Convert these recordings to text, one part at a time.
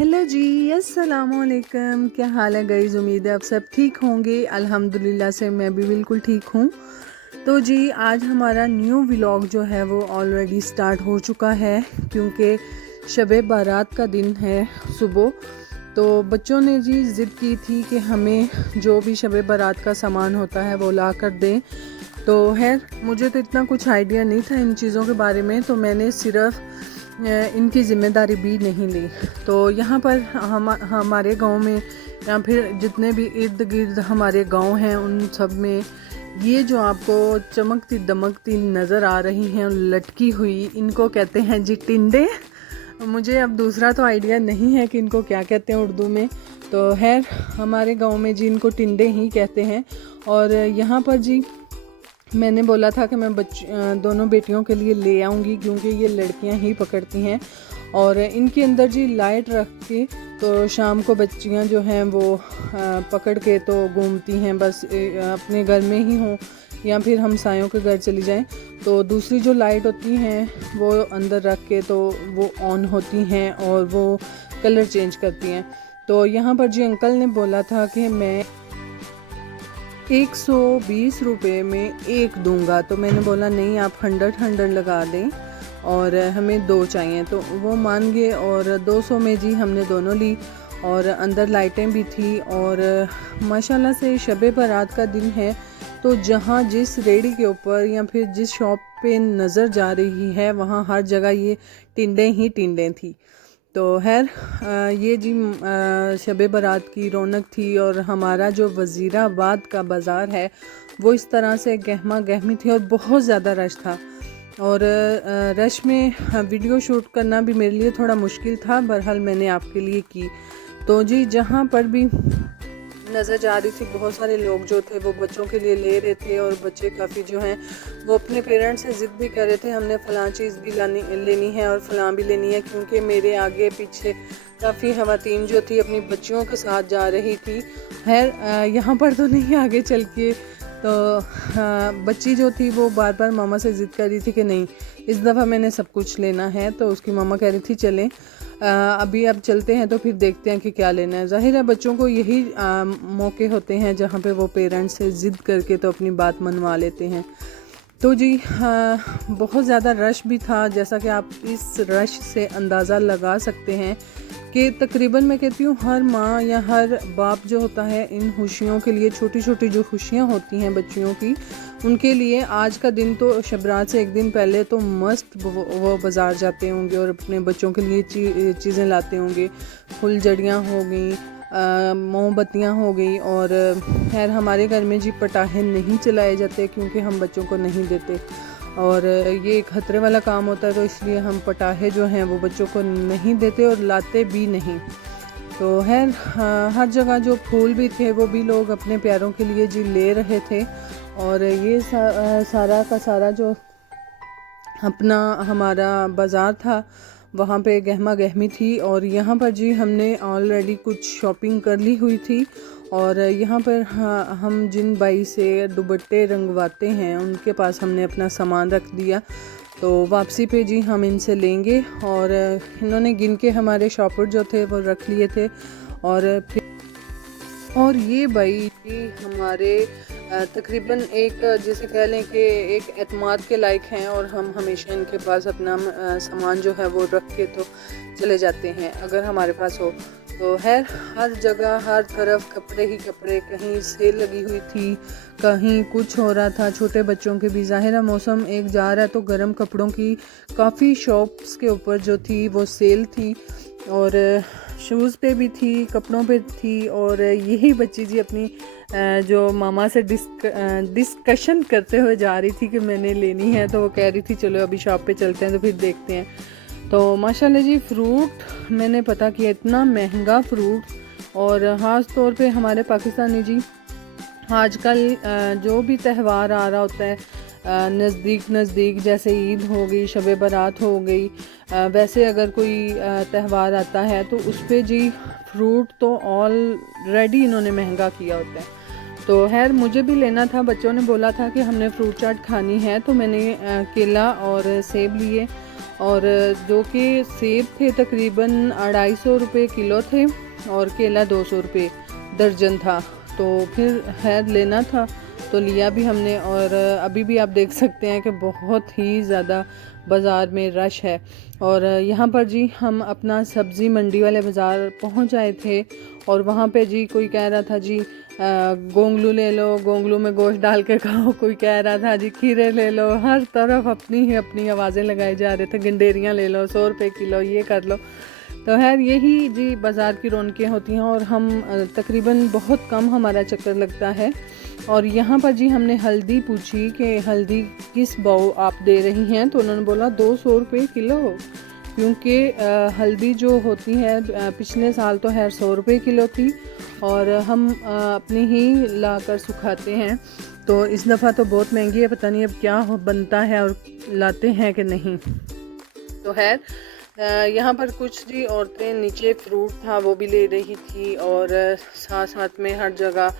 Hello जी, अस्सलाम वालेकुम। क्या हाल है गाइज़? उम्मीद है आप सब ठीक होंगे। अल्हम्दुलिल्लाह से मैं भी बिल्कुल ठीक हूँ। तो जी आज हमारा न्यू व्लॉग जो है वो ऑलरेडी स्टार्ट हो चुका है, क्योंकि शब बारात का दिन है सुबह। तो बच्चों ने जी ज़िद की थी कि हमें जो भी शब बारात का सामान होता है वो ला कर दें। तो खैर मुझे तो इतना कुछ आइडिया नहीं था इन चीज़ों के बारे में, तो मैंने सिर्फ़ इनकी ज़िम्मेदारी भी नहीं ली। तो यहाँ पर हमारे गांव में या फिर जितने भी इर्द गिर्द हमारे गांव हैं उन सब में ये जो आपको चमकती दमकती नज़र आ रही हैं लटकी हुई, इनको कहते हैं जी टिंडे। मुझे अब दूसरा तो आइडिया नहीं है कि इनको क्या कहते हैं उर्दू में। तो खैर हमारे गांव में जी इनको टिंडे ही कहते हैं। और यहाँ पर जी मैंने बोला था कि मैं दोनों बेटियों के लिए ले आऊँगी, क्योंकि ये लड़कियां ही पकड़ती हैं। और इनके अंदर जी लाइट रख के तो शाम को बच्चियां जो हैं वो पकड़ के तो घूमती हैं, बस अपने घर में ही हों या फिर हमसायों के घर चली जाएं। तो दूसरी जो लाइट होती हैं वो अंदर रख के तो वो ऑन होती हैं और वो कलर चेंज करती हैं। तो यहाँ पर जी अंकल ने बोला था कि मैं 120 रुपये में एक दूंगा। तो मैंने बोला नहीं, आप 100 लगा दें और हमें दो चाहिए। तो वो मान गए और 200 में जी हमने दोनों ली। और अंदर लाइटें भी थी और माशाल्लाह से शब बारात का दिन है, तो जहाँ जिस रेडी के ऊपर या फिर जिस शॉप पे नज़र जा रही है वहाँ हर जगह ये टिंडे ही टिंडे थी। तो खैर ये जी शब बारात की रौनक थी। और हमारा जो वज़ीराबाद का बाज़ार है वो इस तरह से गहमा गहमी थी और बहुत ज़्यादा रश था। और रश में वीडियो शूट करना भी मेरे लिए थोड़ा मुश्किल था, बहरहाल मैंने आपके लिए की। तो जी जहाँ पर भी नज़र जा रही थी बहुत सारे लोग जो थे वो बच्चों के लिए ले रहे थे, और बच्चे काफ़ी जो हैं वो अपने पेरेंट्स से ज़िद भी कर रहे थे हमने फ़लाँ चीज़ भी लेनी है और फ़लाँ भी लेनी है, क्योंकि मेरे आगे पीछे काफ़ी ख़वातीन जो थी अपनी बच्चियों के साथ जा रही थी। खैर यहाँ पर तो नहीं आगे चल के, तो बच्ची जो थी वो बार बार मामा से ज़िद कर रही थी कि नहीं इस दफ़ा मैंने सब कुछ लेना है। तो उसकी मामा कह रही थी चलें अभी अब चलते हैं तो फिर देखते हैं कि क्या लेना है। ज़ाहिर है बच्चों को यही मौके होते हैं जहाँ पे वो पेरेंट्स से ज़िद करके तो अपनी बात मनवा लेते हैं। तो जी बहुत ज़्यादा रश भी था, जैसा कि आप इस रश से अंदाज़ा लगा सकते हैं कि तकरीबन मैं कहती हूँ हर माँ या हर बाप जो होता है इन खुशियों के लिए, छोटी छोटी जो खुशियाँ होती हैं बच्चियों की, उनके लिए आज का दिन तो शब बारात से एक दिन पहले तो मस्त वो बाज़ार जाते होंगे और अपने बच्चों के लिए चीज़ें लाते होंगे। फुलझड़ियाँ हो गई, मोमबत्तियाँ हो गई। और खैर हमारे घर में जी पटाखे नहीं चलाए जाते क्योंकि हम बच्चों को नहीं देते, और ये एक खतरे वाला काम होता है, तो इसलिए हम पटाखे जो हैं वो बच्चों को नहीं देते और लाते भी नहीं। तो खैर हर जगह जो फूल भी थे वो भी लोग अपने प्यारों के लिए जी ले रहे थे। और ये सारा का सारा जो अपना हमारा बाज़ार था वहाँ पे गहमा गहमी थी। और यहाँ पर जी हमने ऑलरेडी कुछ शॉपिंग कर ली हुई थी। और यहाँ पर हम जिन भाई से दुपट्टे रंगवाते हैं उनके पास हमने अपना सामान रख दिया। तो वापसी पे जी हम इनसे लेंगे, और इन्होंने गिन के हमारे शॉपर जो थे वो रख लिए थे। और ये भाई जी हमारे तकरीबन एक जैसे कह लें कि एक एतमाद के लायक हैं, और हम हमेशा इनके पास अपना सामान जो है वो रख के तो चले जाते हैं अगर हमारे पास हो। तो खैर हर जगह हर तरफ कपड़े ही कपड़े, कहीं सेल लगी हुई थी, कहीं कुछ हो रहा था। छोटे बच्चों के भी ज़ाहिर मौसम एक जा रहा है तो गर्म कपड़ों की काफ़ी शॉप्स के ऊपर जो थी वो सेल थी, और शूज़ पे भी थी, कपड़ों पे थी। और यही बच्ची जी अपनी जो मामा से डिस्कशन करते हुए जा रही थी कि मैंने लेनी है, तो वो कह रही थी चलो अभी शॉप पे चलते हैं तो फिर देखते हैं। तो माशाल्लाह जी फ्रूट मैंने पता किया इतना महंगा फ्रूट, और ख़ास तौर पे हमारे पाकिस्तानी जी आजकल जो भी त्यौहार आ रहा होता है नज़दीक जैसे ईद हो गई, शब बारात हो गई, वैसे अगर कोई त्यौहार आता है तो उस पर जी फ्रूट तो ऑलरेडी इन्होंने महंगा किया होता है। तो खैर मुझे भी लेना था, बच्चों ने बोला था कि हमने फ्रूट चाट खानी है, तो मैंने केला और सेब लिए। और जो कि सेब थे तकरीबन 250 रुपये किलो थे और केला 200 रुपये दर्जन था। तो फिर खैर लेना था तो लिया भी हमने। और अभी भी आप देख सकते हैं कि बहुत ही ज़्यादा बाज़ार में रश है। और यहाँ पर जी हम अपना सब्ज़ी मंडी वाले बाज़ार पहुँच आए थे और वहाँ पे जी कोई कह रहा था जी गोंगलू ले लो, गोंगलू में गोश्त डाल के खाओ, कोई कह रहा था जी खीरे ले लो, हर तरफ अपनी ही अपनी आवाज़ें लगाए जा रहे थे। गंडेरियाँ ले लो 100 रुपये किलो, ये कर लो। तो खैर यही जी बाज़ार की रौनकें होती हैं और हम तकरीबन बहुत कम हमारा चक्कर लगता है। और यहाँ पर जी हमने हल्दी पूछी कि हल्दी किस भाव आप दे रही हैं, तो उन्होंने बोला 200 रुपये किलो, क्योंकि हल्दी जो होती है पिछले साल तो खैर 100 रुपये किलो थी और हम अपनी ही ला कर सुखाते हैं। तो इस दफ़ा तो बहुत महंगी है, पता नहीं अब क्या बनता है और लाते हैं कि नहीं। तो खैर यहाँ पर कुछ जी औरतें नीचे फ्रूट था वो भी ले रही थी और साथ साथ में हर जगह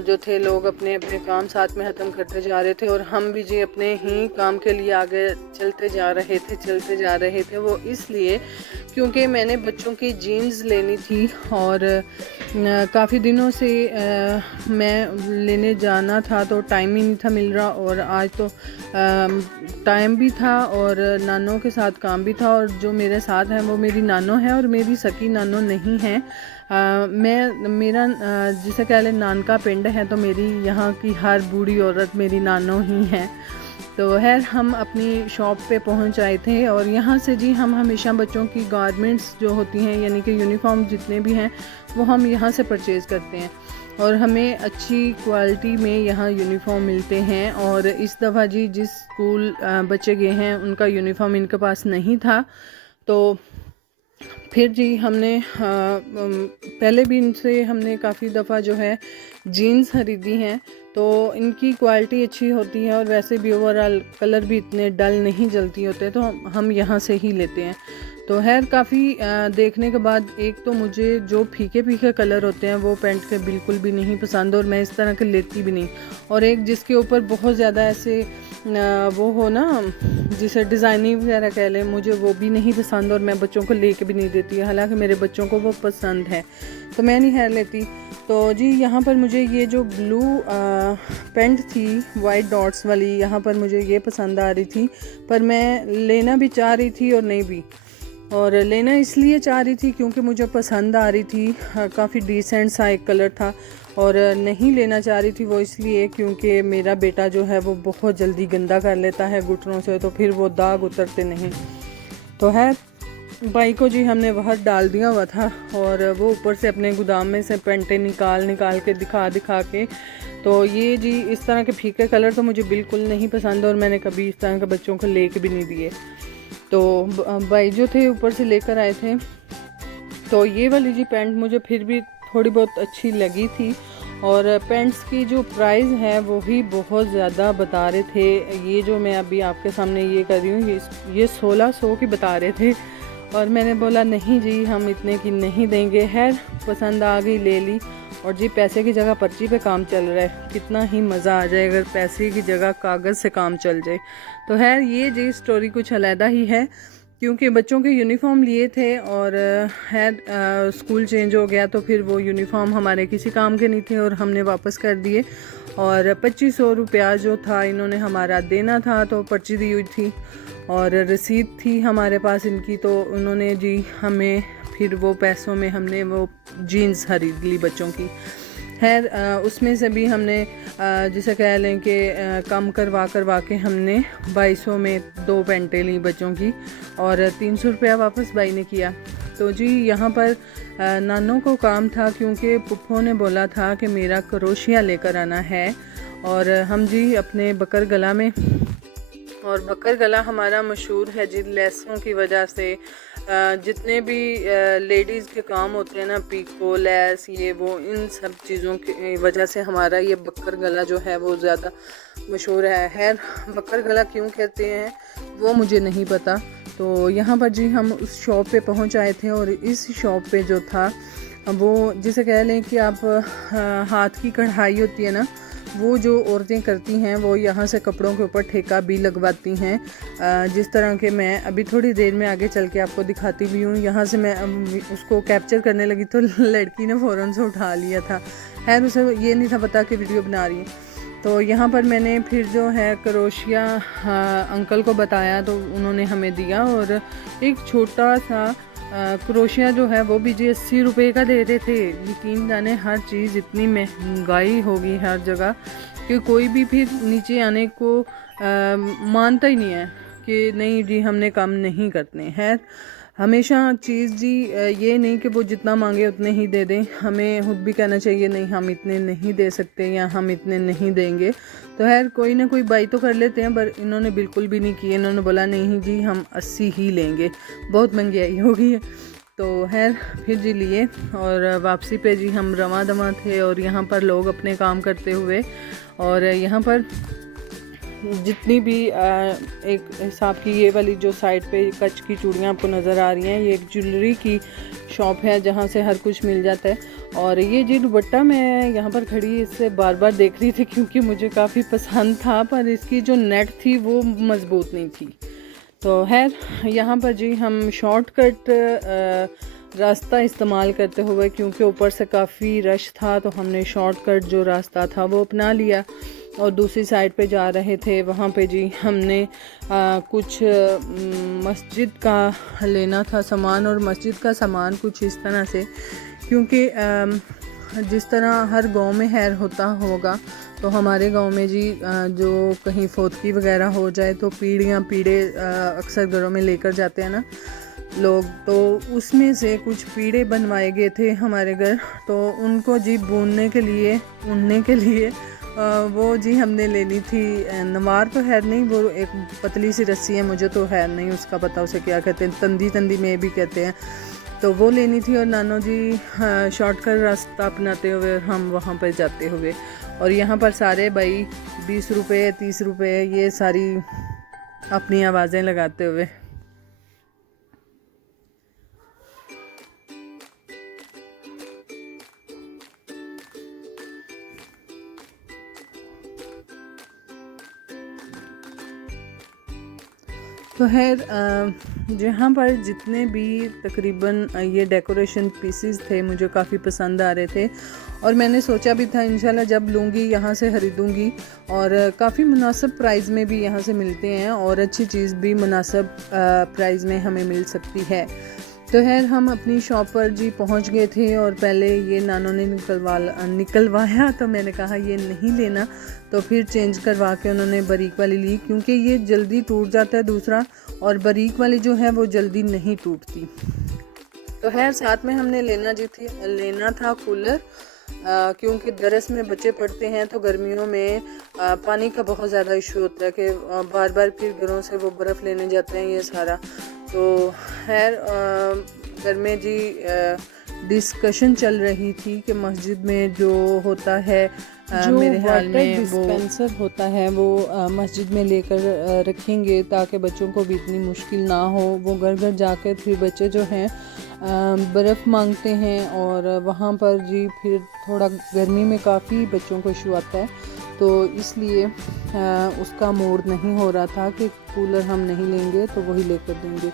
जो थे लोग अपने अपने काम साथ में ख़त्म करते जा रहे थे और हम भी जी अपने ही काम के लिए आगे चलते जा रहे थे। वो इसलिए क्योंकि मैंने बच्चों की जीन्स लेनी थी और काफ़ी दिनों से मैं लेने जाना था तो टाइम ही नहीं था मिल रहा। और आज तो टाइम भी था और नानों के साथ काम भी था। और जो मेरे साथ हैं वो मेरी नानो है और मेरी सकी नानो नहीं है। मेरा जिसे कह लें नान का पिंड है, तो मेरी यहाँ की हर बूढ़ी औरत मेरी नानो ही है। तो खैर हम अपनी शॉप पे पहुँच आए थे और यहाँ से जी हम हमेशा बच्चों की गारमेंट्स जो होती हैं यानी कि यूनिफॉर्म जितने भी हैं वो हम यहाँ से परचेज़ करते हैं और हमें अच्छी क्वालिटी में यहाँ यूनिफॉर्म मिलते हैं। और इस दफ़ा जी जिस स्कूल बच्चे गए हैं उनका यूनिफॉर्म इनके पास नहीं था, तो फिर जी हमने पहले भी इनसे हमने काफ़ी दफ़ा जो है जीन्स ख़रीदी हैं, तो इनकी क्वालिटी अच्छी होती है और वैसे भी ओवरऑल कलर भी इतने डल नहीं जलती होते, तो हम यहाँ से ही लेते हैं। तो खैर काफ़ी देखने के बाद एक तो मुझे जो फीके फीके कलर होते हैं वो पैंट के बिल्कुल भी नहीं पसंद और मैं इस तरह के लेती भी नहीं। और एक जिसके ऊपर बहुत ज़्यादा ऐसे वो हो ना जिसे डिज़ाइनिंग वगैरह कह लें, मुझे वो भी नहीं पसंद और मैं बच्चों को लेके भी नहीं देती। हालांकि मेरे बच्चों को वो पसंद है तो मैं नहीं खैर लेती। तो जी यहाँ पर मुझे ये जो ब्लू पैंट थी वाइट डॉट्स वाली, यहाँ पर मुझे ये पसंद आ रही थी, पर मैं लेना भी चाह रही थी और नहीं भी। और लेना इसलिए चाह रही थी क्योंकि मुझे पसंद आ रही थी, काफ़ी डिसेंट सा एक कलर था। और नहीं लेना चाह रही थी वो इसलिए क्योंकि मेरा बेटा जो है वो बहुत जल्दी गंदा कर लेता है घुटनों से, तो फिर वो दाग उतरते नहीं। तो है भाई को जी हमने बाहर डाल दिया हुआ था और वो ऊपर से अपने गोदाम में से पेंटें निकाल के दिखा के, तो ये जी इस तरह के फीके कलर तो मुझे बिल्कुल नहीं पसंद और मैंने कभी इस तरह के बच्चों को लेके भी नहीं दिए। तो भाई जो थे ऊपर से लेकर आए थे, तो ये वाली जी पैंट मुझे फिर भी थोड़ी बहुत अच्छी लगी थी। और पैंट्स की जो प्राइस है वो ही बहुत ज़्यादा बता रहे थे। ये जो मैं अभी आपके सामने ये कर रही हूँ ये 1600 की बता रहे थे और मैंने बोला नहीं जी हम इतने की नहीं देंगे। खैर पसंद आ गई, ले ली। और जी पैसे की जगह पर्ची पे काम चल रहा है, कितना ही मज़ा आ जाए अगर पैसे की जगह कागज़ से काम चल जाए। तो खैर ये जी स्टोरी कुछ अलग ही है क्योंकि बच्चों के यूनिफॉर्म लिए थे और खैर स्कूल चेंज हो गया तो फिर वो यूनिफॉर्म हमारे किसी काम के नहीं थे और हमने वापस कर दिए। और 2500 रुपया जो था इन्होंने हमारा देना था, तो पर्ची दी हुई थी और रसीद थी हमारे पास इनकी, तो उन्होंने जी हमें फिर वो पैसों में हमने वो जीन्स खरीद ली बच्चों की। खैर उसमें से भी हमने जिसे कह लें कि कम करवा के हमने 2200 में 2 पैंटें ली बच्चों की और 300 रुपया वापस भाई ने किया। तो जी यहाँ पर नानों को काम था क्योंकि पुप्पो ने बोला था कि मेरा क्रोशिया लेकर आना है और हम जी अपने बकर गला में, और बकर गला हमारा मशहूर है जी लेसों की वजह से। जितने भी लेडीज़ के काम होते हैं ना, पीको लेस ये वो, इन सब चीज़ों की वजह से हमारा ये बकर गला जो है वो ज़्यादा मशहूर है। खैर बकर गला क्यों कहते हैं वो मुझे नहीं पता। तो यहाँ पर जी हम उस शॉप पे पहुँच आए थे और इस शॉप पे जो था वो जिसे कह लें कि आप हाथ की कढ़ाई होती है ना, वो जो औरतें करती हैं वो यहाँ से कपड़ों के ऊपर ठेका भी लगवाती हैं, जिस तरह के मैं अभी थोड़ी देर में आगे चल के आपको दिखाती भी हूँ। यहाँ से मैं उसको कैप्चर करने लगी तो लड़की ने फ़ौरन से उठा लिया था। खैर उसे ये नहीं था पता कि वीडियो बना रही है। तो यहाँ पर मैंने फिर जो है क्रोशिया अंकल को बताया तो उन्होंने हमें दिया, और एक छोटा सा क्रोशिया जो है वो भी जी 80 रुपये का दे रहे थे। यकीन जाने हर चीज़ इतनी महंगाई होगी हर जगह कि कोई भी फिर नीचे आने को मानता ही नहीं है कि नहीं जी हमने कम नहीं करने हैं। हमेशा चीज़ जी ये नहीं कि वो जितना मांगे उतने ही दे दें, हमें खुद भी कहना चाहिए नहीं हम इतने नहीं दे सकते या हम इतने नहीं देंगे। तो खैर कोई ना कोई बाई तो कर लेते हैं, पर इन्होंने बिल्कुल भी नहीं की। इन्होंने बोला नहीं जी हम 80 ही लेंगे, बहुत महंगाई हो गई है। तो खैर फिर जी लिए और वापसी पे जी हम रवां दवां थे, और यहाँ पर लोग अपने काम करते हुए, और यहाँ पर जितनी भी एक हिसाब की ये वाली जो साइड पे कच की चूड़ियाँ आपको नज़र आ रही हैं, ये एक ज्वेलरी की शॉप है जहाँ से हर कुछ मिल जाता है। और ये जी दुपट्टा मैं यहाँ पर खड़ी इससे बार बार देख रही थी क्योंकि मुझे काफ़ी पसंद था, पर इसकी जो नेट थी वो मज़बूत नहीं थी। तो खैर यहाँ पर जी हम शॉर्टकट रास्ता इस्तेमाल करते हुए, क्योंकि ऊपर से काफ़ी रश था, तो हमने शॉर्टकट जो रास्ता था वो अपना लिया और दूसरी साइड पे जा रहे थे। वहाँ पे जी हमने कुछ मस्जिद का लेना था सामान, और मस्जिद का सामान कुछ इस तरह से, क्योंकि जिस तरह हर गांव में खैर होता होगा, तो हमारे गांव में जी जो कहीं फोतकी वगैरह हो जाए तो पीढ़े अक्सर घरों में लेकर जाते हैं ना लोग, तो उसमें से कुछ पीढ़े बनवाए गए थे हमारे घर। तो उनको जी ऊनने के लिए वो जी हमने लेनी थी। नवार तो खैर नहीं, वो एक पतली सी रस्सी है, मुझे तो खैर नहीं उसका पता उसे क्या कहते हैं, तंदी में भी कहते हैं। तो वो लेनी थी, और नानो जी शॉर्टकट रास्ता अपनाते हुए हम वहाँ पर जाते हुए, और यहाँ पर सारे भाई 20 रुपये 30 रुपये ये सारी अपनी आवाज़ें लगाते हुए। तो खैर जहाँ पर जितने भी तकरीबन ये डेकोरेशन पीसेस थे मुझे काफ़ी पसंद आ रहे थे, और मैंने सोचा भी था इंशाल्लाह जब लूँगी यहाँ से ख़रीदूँगी, और काफ़ी मुनासिब प्राइस में भी यहाँ से मिलते हैं, और अच्छी चीज़ भी मुनासिब प्राइस में हमें मिल सकती है। तो खैर हम अपनी शॉप पर जी पहुंच गए थे, और पहले ये नानों ने निकलवाया तो मैंने कहा ये नहीं लेना, तो फिर चेंज करवा के उन्होंने बारीक वाली ली, क्योंकि ये जल्दी टूट जाता है दूसरा, और बारीक वाली जो है वो जल्दी नहीं टूटती। तो खैर साथ में हमने लेना था कूलर, क्योंकि दरस में बच्चे पढ़ते हैं तो गर्मियों में पानी का बहुत ज़्यादा इशू होता है कि बार बार फिर घरों से वो बर्फ़ लेने जाते हैं ये सारा। तो खैर घर में जी डिस्कशन चल रही थी कि मस्जिद में जो होता है जो मेरे ख्याल में डिस्पेंसर होता है वो मस्जिद में लेकर रखेंगे ताकि बच्चों को भी इतनी मुश्किल ना हो। वो घर घर जाकर फिर बच्चे जो हैं बर्फ़ मांगते हैं, और वहाँ पर जी फिर थोड़ा गर्मी में काफ़ी बच्चों को इशू आता है, तो इसलिए उसका मूड नहीं हो रहा था कि कूलर हम नहीं लेंगे तो वही लेकर देंगे।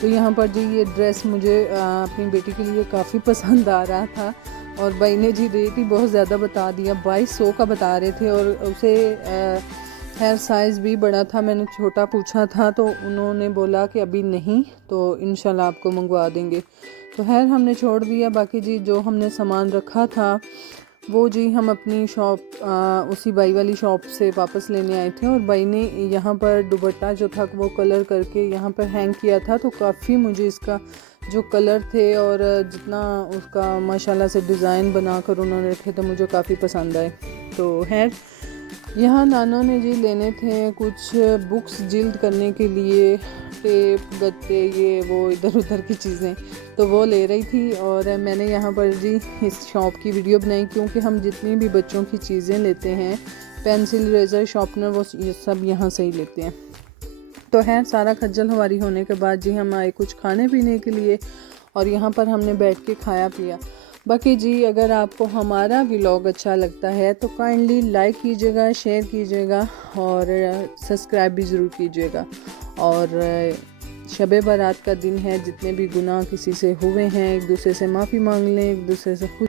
तो यहाँ पर जी ये ड्रेस मुझे अपनी बेटी के लिए काफ़ी पसंद आ रहा था, और भाई ने जी रेट ही बहुत ज़्यादा बता दिया, 2200 का बता रहे थे, और उसे खैर साइज़ भी बड़ा था। मैंने छोटा पूछा था तो उन्होंने बोला कि अभी नहीं, तो इंशाल्लाह आपको मंगवा देंगे। तो खैर हमने छोड़ दिया। बाकी जी जो हमने सामान रखा था वो जी हम अपनी शॉप उसी बाई वाली शॉप से वापस लेने आए थे, और बाई ने यहाँ पर दुपट्टा जो था वो कलर करके यहाँ पर हैंग किया था, तो काफ़ी मुझे इसका जो कलर थे और जितना उसका माशाल्लाह से डिज़ाइन बनाकर उन्होंने रखे तो मुझे काफ़ी पसंद आए। तो खैर यहाँ नानों ने जी लेने थे कुछ बुक्स जिल्द करने के लिए, टेप गत्ते ये वो इधर उधर की चीज़ें, तो वो ले रही थी, और मैंने यहाँ पर जी इस शॉप की वीडियो बनाई, क्योंकि हम जितनी भी बच्चों की चीज़ें लेते हैं पेंसिल रेज़र शार्पनर वो ये सब यहाँ से ही लेते हैं। तो है सारा खज्जल हवारी होने के बाद जी हम आए कुछ खाने पीने के लिए, और यहाँ पर हमने बैठ के खाया पिया। बाकी जी अगर आपको हमारा व्लॉग अच्छा लगता है तो काइंडली लाइक कीजिएगा, शेयर कीजिएगा और सब्सक्राइब भी ज़रूर कीजिएगा। और शब बारात का दिन है, जितने भी गुनाह किसी से हुए हैं एक दूसरे से माफ़ी मांग लें, एक दूसरे से